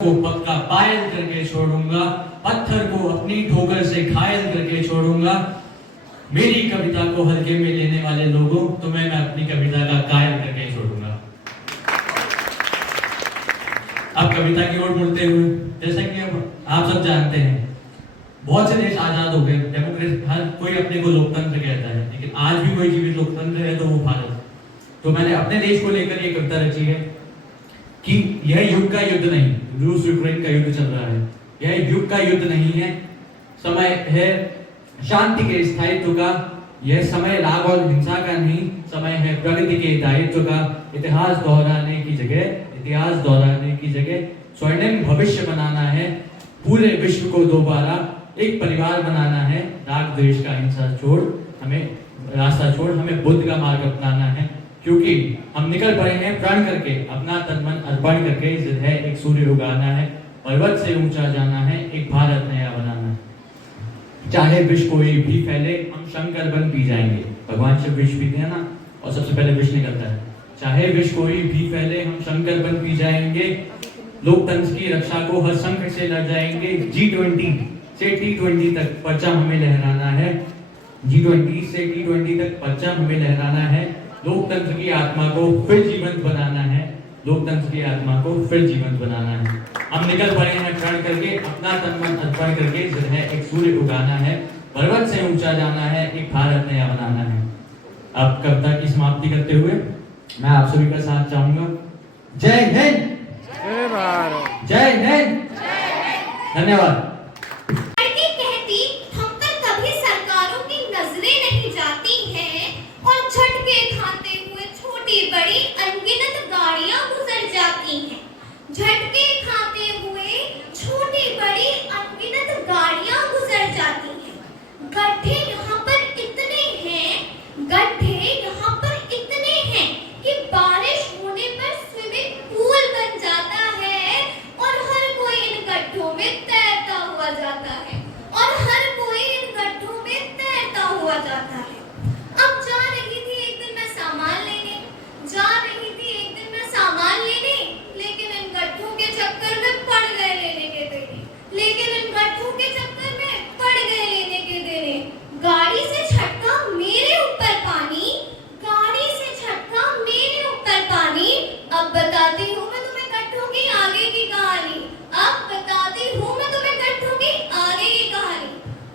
को पक्का पायल करके छोड़ूंगा, पत्थर को अपनी ठोकर से घायल करके छोड़ूंगा। मेरी कविता को हल्के में लेने वाले लोगों तुम्हें मैं अपनी कविता का कायल करके छोड़ूंगा। अब कविता की ओर मुड़ते हुए, जैसा कि अब आप सब जानते हैं, बहुत से देश आजाद हो गए, डेमोक्रेसी, हर कोई अपने को लोकतंत्र कहता है, लेकिन आज भी कोई जीवित लोकतंत्र है तो वो भारत। तो मैंने अपने देश को लेकर ये कविता रची है कि यह युग का युद्ध नहीं, रूस यूक्रेन का युद्ध चल रहा है, यह युग का युद्ध नहीं है, समय है शांति के स्थायित्व का, यह समय राग और हिंसा का नहीं, समय है प्रगति के दायित्व का। इतिहास दोहराने की जगह स्वर्णिम भविष्य बनाना है, पूरे विश्व को दोबारा एक परिवार बनाना है। राग द्वेष का हिंसा छोड़, हमें रास्ता छोड़, हमें बुद्ध का मार्ग अपनाना है, क्योंकि हम निकल पड़े हैं प्रण करके, अपना तन मन अर्पण करके। जिद है एक सूर्य उगाना है, पर्वत से ऊंचा जाना है, एक भारत नया बनाना है। चाहे विष कोई भी फैले, हम शंकर बन पी जाएंगे। भगवान शिव विष पीते हैं ना, और सबसे पहले विष निकलता है। चाहे विष कोई भी फैले, हम शंकर बन पी जाएंगे। लोकतंत्र की रक्षा को हर संकट से लड़ जाएंगे। G20 से T20 तक परचम हमें लहराना है, G20 से T20 तक परचम हमें लहराना है। लोकतंत्र की आत्मा को फिर जीवंत बनाना है, लोकतंत्र की आत्मा को फिर जीवंत बनाना है। हम निकल पड़े हैं प्रण करके, अपना तन मन अर्पण करके। जिद है एक सूर्य उगाना है, पर्वत से ऊंचा जाना है, एक भारत नया बनाना है। अब कविता की समाप्ति करते हुए मैं आप सभी का साथ चाहूंगा। जय हिंद, जय भारत, जय हिंद, धन्यवाद। बड़ी अनगिनत गाड़ियां गुजर जाती हैं, झटके खाते हुए छोटी बड़ी अनगिनत गाड़ियां गुजर जाती हैं। गड्ढे यहाँ पर इतने हैं, गड्ढे यहाँ पर इतने हैं कि बारिश होने पर स्विमिंग पूल बन जाता है और हर कोई इन गड्ढों में तैरता हुआ जाता है, और हर कोई इन गड्ढों में तैरता हुआ जाता है। अब जा रही थी एक दिन मैं सामान लेने, लेकिन इन गड्ढों के चक्कर में पड़ गए लेने के देने। गाड़ी से छटका मेरे ऊपर पानी, अब बताती हूँ मैं तुम्हें गड्ढों की आगे की कहानी।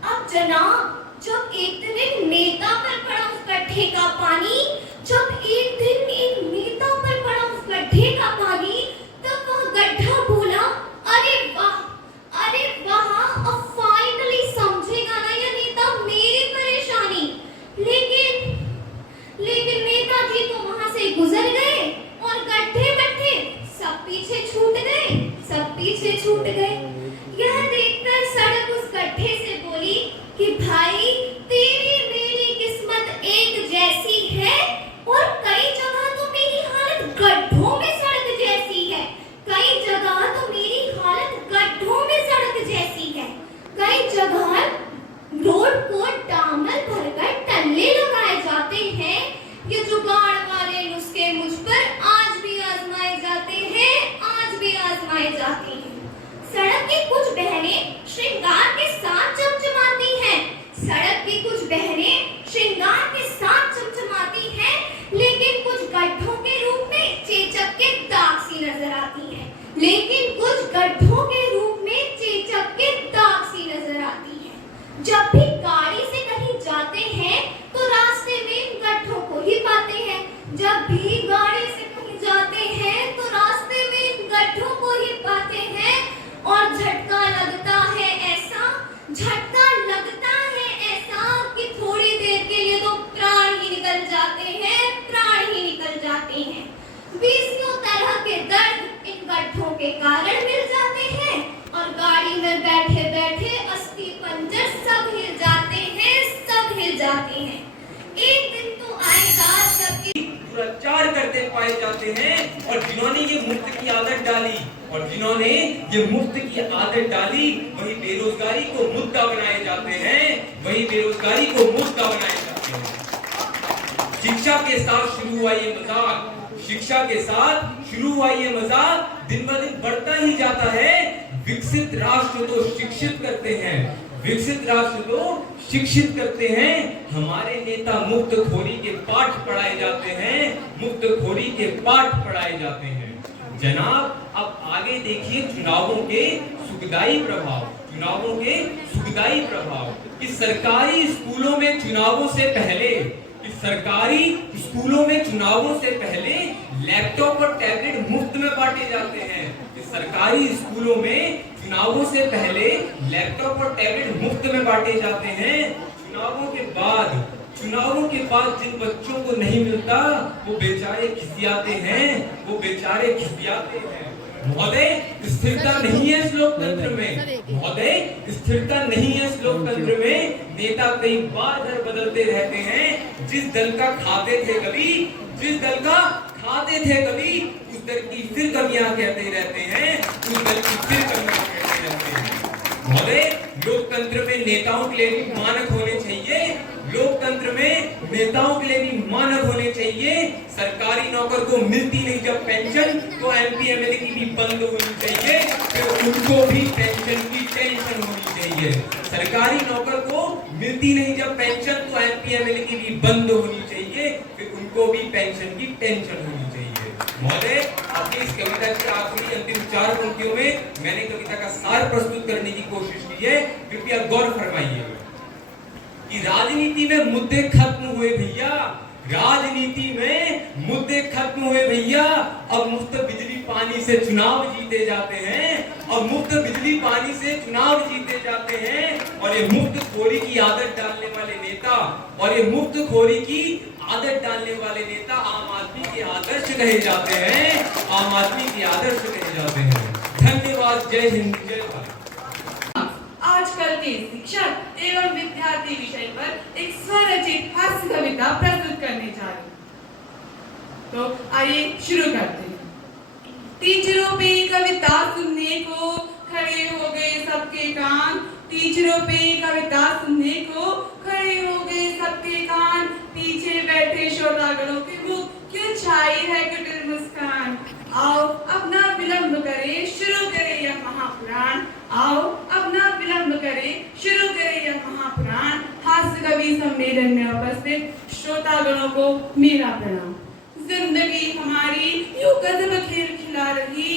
अब जनाब, जब एक दिन एक नेता पर पड़ा उस गड्ढे का पानी, तब वह गड्ढा बोला, अरे वाह, अब फाइनली समझेगा ना यह नेता मेरी परेशानी। लेकिन नेताजी तो वहां से गुजर गए और गड्ढे सब पीछे छूट गए। यह देखकर सड़क उस गड्ढे से बोली कि भाई, तेरी मेरी किस्मत एक जैसी है, और कई जगह तो मेरी हालत गड्ढों में सड़क जैसी है। कई जगह रोड को डामर भरकर टल्ले लगाए जाते हैं। ये जुगाड़ वाले नुस्खे मुझ पर आज भी आजमाए जाते हैं। सड़क की कुछ बहनें श्रृंगार के साथ चमचमाती हैं, लेकिन कुछ गड्ढों के रूप में चेचक के दाग सी नजर आती हैं। जब भी गाड़ी से कहीं जाते हैं तो रास्ते में इन गड्ढों को ही पाते हैं। और झटका लगता है ऐसा कि थोड़ी देर के लिए तो प्राण ही निकल जाते हैं। बीसियों तरह के दर्द इन गड्ढों के कारण मिल जाते हैं, और गाड़ी में बैठे बैठे अस्थि पंजर सब हिल जाते हैं। एक दिन तो आएगा जब दुराचार करते पाए जाते हैं, और जिन्होंने ये मुफ्त की आदत डाली, वही बेरोजगारी को मुद्दा बनाए जाते हैं। शिक्षा के साथ शुरू हुआ ये मजाक, दिन ब दिन बढ़ता ही जाता है। विकसित राष्ट्र तो शिक्षित करते हैं, विकसित राष्ट्र तो शिक्षित करते हैं। हमारे नेता मुफ्तखोरी के पाठ पढ़ाए जाते हैं, मुफ्तखोरी के पाठ पढ़ाए जाते हैं। जनाब, अब आगे देखिए चुनावों के सुखदायी प्रभाव, चुनावों के सुखदायी प्रभाव कि सरकारी स्कूलों में चुनावों से पहले, कि सरकारी स्कूलों में चुनावों से पहले लैपटॉप और टैबलेट मुफ्त में बांटे जाते हैं। कि सरकारी स्कूलों में चुनावों से पहले लैपटॉप और टैबलेट मुफ्त में बांटे जाते हैं। चुनावों के बाद जिन बच्चों को नहीं मिलता वो बेचारे खिसियाते हैं, वो बेचारे खिसियाते हैं। महोदय, स्थिरता नहीं है इस लोकतंत्र में, महोदय स्थिरता नहीं है इस लोकतंत्र में। नेता कई बार घर बदलते रहते हैं। जिस दल का खाते थे कभी, जिस दल का खाते थे कभी, उस दल की फिर कमियां कहते रहते हैं, उस दल की फिर कमियां कहते रहते हैं। महोदय, लोकतंत्र में नेताओं के लिए भी मानक होने चाहिए, लोकतंत्र में नेताओं के लिए भी मानक होने चाहिए। सरकारी नौकर को मिलती नहीं जब पेंशन, तो एमपी एमएलए की भी बंद होनी चाहिए, फिर उनको भी पेंशन की टेंशन होनी चाहिए। सरकारी नौकर को मिलती नहीं जब पेंशन, तो एमपी एमएलए की भी बंद होनी चाहिए, फिर उनको भी पेंशन की टेंशन होनी चाहिए। महोदय, आपकी इस कविता की आखिरी अंतिम 4 पंक्तियों में मैंने कविता का सार प्रस्तुत करने की कोशिश की है, कृपया गौर फरमाइएगा कि राजनीति में मुद्दे खत्म हुए भैया, राजनीति में मुद्दे खत्म हुए भैया। अब मुफ्त बिजली पानी से चुनाव जीते जाते हैं, अब मुफ्त बिजली पानी से चुनाव जीते जाते हैं। और ये मुफ्तखोरी की आदत डालने वाले नेता, और ये मुफ्तखोरी की आदत डालने वाले नेता आम आदमी के आदर्श कहे जाते हैं, आम आदमी के आदर्श कहे जाते हैं। धन्यवाद। जय हिंद, जय भारत। आजकल के शिक्षक एवं विद्यार्थी विषय पर एक स्वरचित हास्य कविता प्रस्तुत करने जा रही हूँ। तो आइए शुरू करते हैं। टीचरों पे कविता सुनने को खड़े हो गए सबके कान, टीचरों पे कविता सुनने को खड़े हो गए सबके कान। पीछे बैठे श्रोतागणों के मुख क्यों छाई है कुटिल मुस्कान। आओ अपना विलंब करें, शुरू करें यह महापुराण। आओ अपना विलंब करें, शुरू करें यह महापुराण। हास्य कवि सम्मेलन में उपस्थित श्रोतागणों को मेरा प्रणाम। जिंदगी हमारी यूं गजब खेल खिला रही,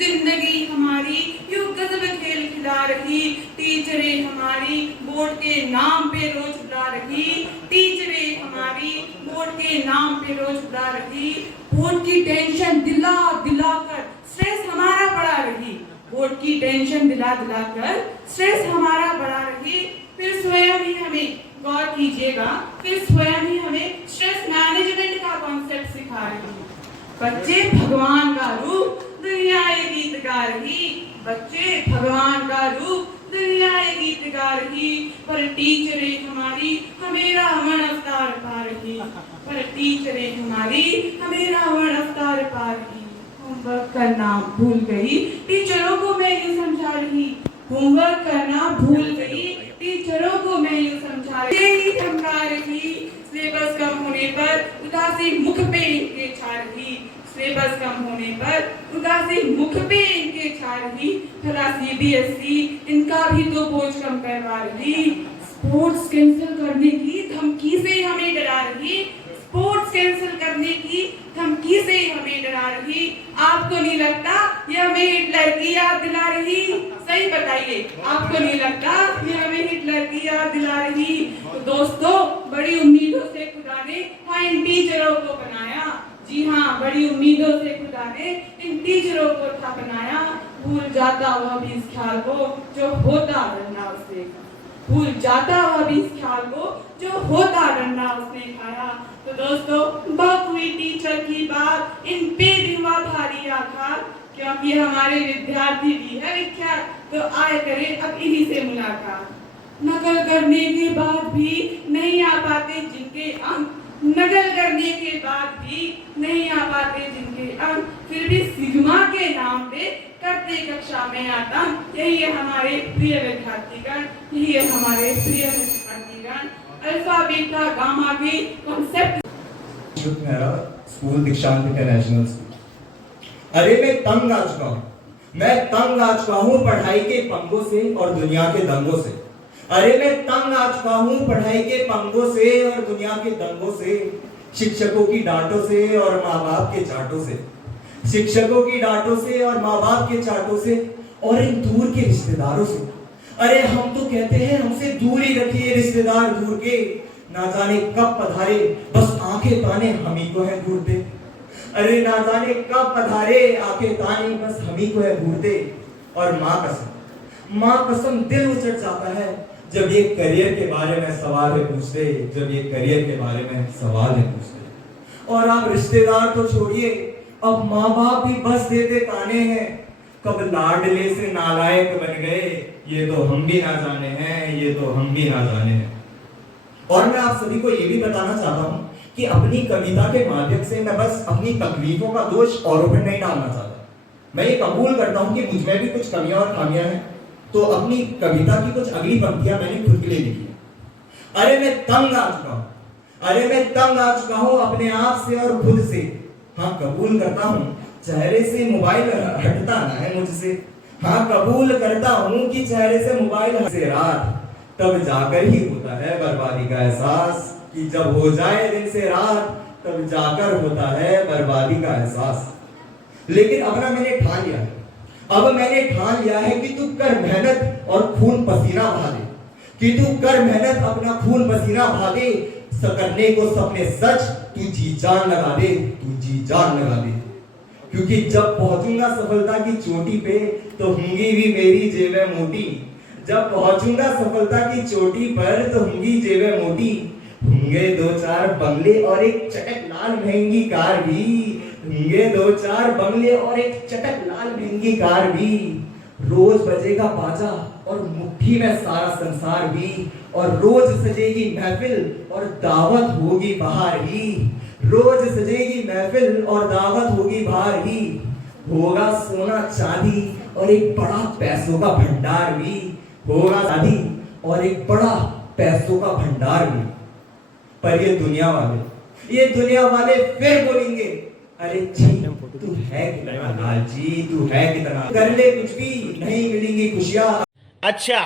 जिंदगी हमारी यूं गजब खेल खिला रही। टीचरें हमारी बोर्ड के नाम पे रोज बुला रही, टीचरें हमारी बोर्ड के नाम पे रोज बुला रही। बोर्ड की टेंशन दिला दिलाकर स्ट्रेस हमारा बढ़ा रही, बोर्ड की टेंशन दिला दिलाकर स्ट्रेस हमारा बढ़ा रही। फिर स्वयं ही हमें गौर कीजिएगा, फिर स्वयं ही हमें स्ट्रेस मैनेजमेंट का कॉन्सेप्ट सिखा रही। बच्चे भगवान का रूप, दुनिया ये गीत गा रही। बच्चे भगवान का रूप, दुनिया ये गीत गा रही। पर टीचरें हमारी हमें रावण अवतार पा रही, पर टीचरें हमारी हमें रावण अवतार पा रही। होमवर्क करना भूल गई, टीचरों को मैं यूं समझा रही। होमवर्क करना भूल गई, टीचरों को मैं यूं समझा रही। धमका रही, सिलेबस कम होने पर उदासी मुख पे इनके छा रही। सिलेबस कम होने पर उदासी मुख पे इनके छा रही। भला CBSE इनका भी तो बोझ कम करवा रही। स्पोर्ट्स कैंसिल करने की धमकी से हमें डरा रही, स्पोर्ट्स कैंसिल करने की धमकी से हमें डरा रही। आपको नहीं लगता ये हमें हिटलर की याद दिला रही? सही बताइए, आपको नहीं लगता ये हमें हिटलर की याद दिला रही? तो दोस्तों, बड़ी उम्मीदों से खुदा ने इन टीचरों को बनाया। जी हाँ, बड़ी उम्मीदों से खुदा ने इन टीचरों को था बनाया। भूल जाता वह भी इस ख्याल को जो होता डरना उसने, भूल जाता वह भी इस ख्याल को जो होता डरना उसने खाया। तो दोस्तों, बखूबी टीचर की बात इन पे भी हुआ भारी आघात, क्योंकि हमारे विद्यार्थी भी है विख्यात। तो आए करें अब इन्हीं से मुलाकात। नकल करने के बाद भी नहीं आ पाते जिनके अंक, नकल करने के बाद भी नहीं आ पाते जिनके अंक, फिर भी सिग्मा के नाम पे करते कक्षा में आतंक। यही है हमारे प्रिय विद्यार्थीगण, यही है हमारे प्रिय विद्यार्थीगण। अल्फा बीटा गामा की कॉन्सेप्ट स्कूल दीक्षांत इंटरनेशनल स्कूल। अरे मैं तंग आ चुका हूं, मैं तंग आ चुका हूं पढ़ाई के पंगों से और दुनिया के दंगों से। अरे मैं तंग आ चुका हूं पढ़ाई के पंगों से और दुनिया के दंगों से, शिक्षकों की डांटों से और माँ बाप के चाटों से, शिक्षकों की डांटों से और माँ बाप के चाटों से और इन दूर के रिश्तेदारों से। अरे हम तो कहते हैं हमसे दूर ही रखिए रिश्तेदार दूर के, ना जाने कब पधारे बस आंखें ताने हम ही को है घूरते। अरे ना जाने कब पधारे आंखें ताने बस हम ही को है घूरते। और माँ कसम दिल उचट जाता है जब ये करियर के बारे में सवाल है पूछते, जब ये करियर के बारे में सवाल है पूछते। और आप रिश्तेदार तो छोड़िए, अब माँ बाप भी बस देते ताने हैं, कब लाडले से नालायक बन गए ये तो हम भी ना जाने हैं, ये तो हम भी ना जाने हैं। और मैं आप सभी को ये भी बताना चाहता हूँ कि अपनी कविता के माध्यम से मैं बस अपनी तकलीफों का दोष औरों पर नहीं डालना चाहता। मैं ये कबूल करता हूँ कि मुझ में भी कुछ कमियां और खामियां हैं, तो अपनी कविता की कुछ अगली पंक्तियां मैंने खुद के लिए लिखी है। अरे मैं तंग आ चुका हूँ, अरे मैं तंग आ चुका हूँ अपने आप से और खुद से। हाँ कबूल करता हूँ चेहरे से मोबाइल हटता ना है मुझसे। हाँ कबूल करता हूँ कि चेहरे से मोबाइल से रात तब जाकर ही होता है बर्बादी का एहसास, कि जब हो जाए दिन से रात तब जाकर होता है बर्बादी का एहसास। लेकिन अब ना मैंने ठान लिया है, अब मैंने ठान लिया है कि तू कर मेहनत और खून पसीना बहा दे, कि तू कर मेहनत अपना खून पसीना बहा दे, करने को सपने सच तू जी जान लगा दे, तू जी जान लगा दे। क्योंकि जब पहुंचूंगा सफलता की चोटी पे तो होंगी भी मेरी जेबें मोटी, जब पहुंचूंगा सफलता की चोटी पर तो होंगी जेबें मोटी। होंगे 2-4 बंगले और एक चटक लाल महंगी कार भी, होंगे 2-4 बंगले और एक चटक लाल महंगी कार भी। रोज बजेगा बाजा और मुट्ठी में सारा संसार भी, और रोज सजेगी महफिल और दावत होगी बाहर ही, रोज सजेगी महफिल और दावत होगी बाहर ही। होगा सोना चांदी और एक बड़ा पैसों का भंडार भी, होगा शादी और एक बड़ा पैसों का भंडार भी। पर ये दुनिया वाले फिर बोलेंगे, अरे जी तू है कितना लालची, तू है कितना, कर ले कुछ भी नहीं मिलेंगी खुशियां। अच्छा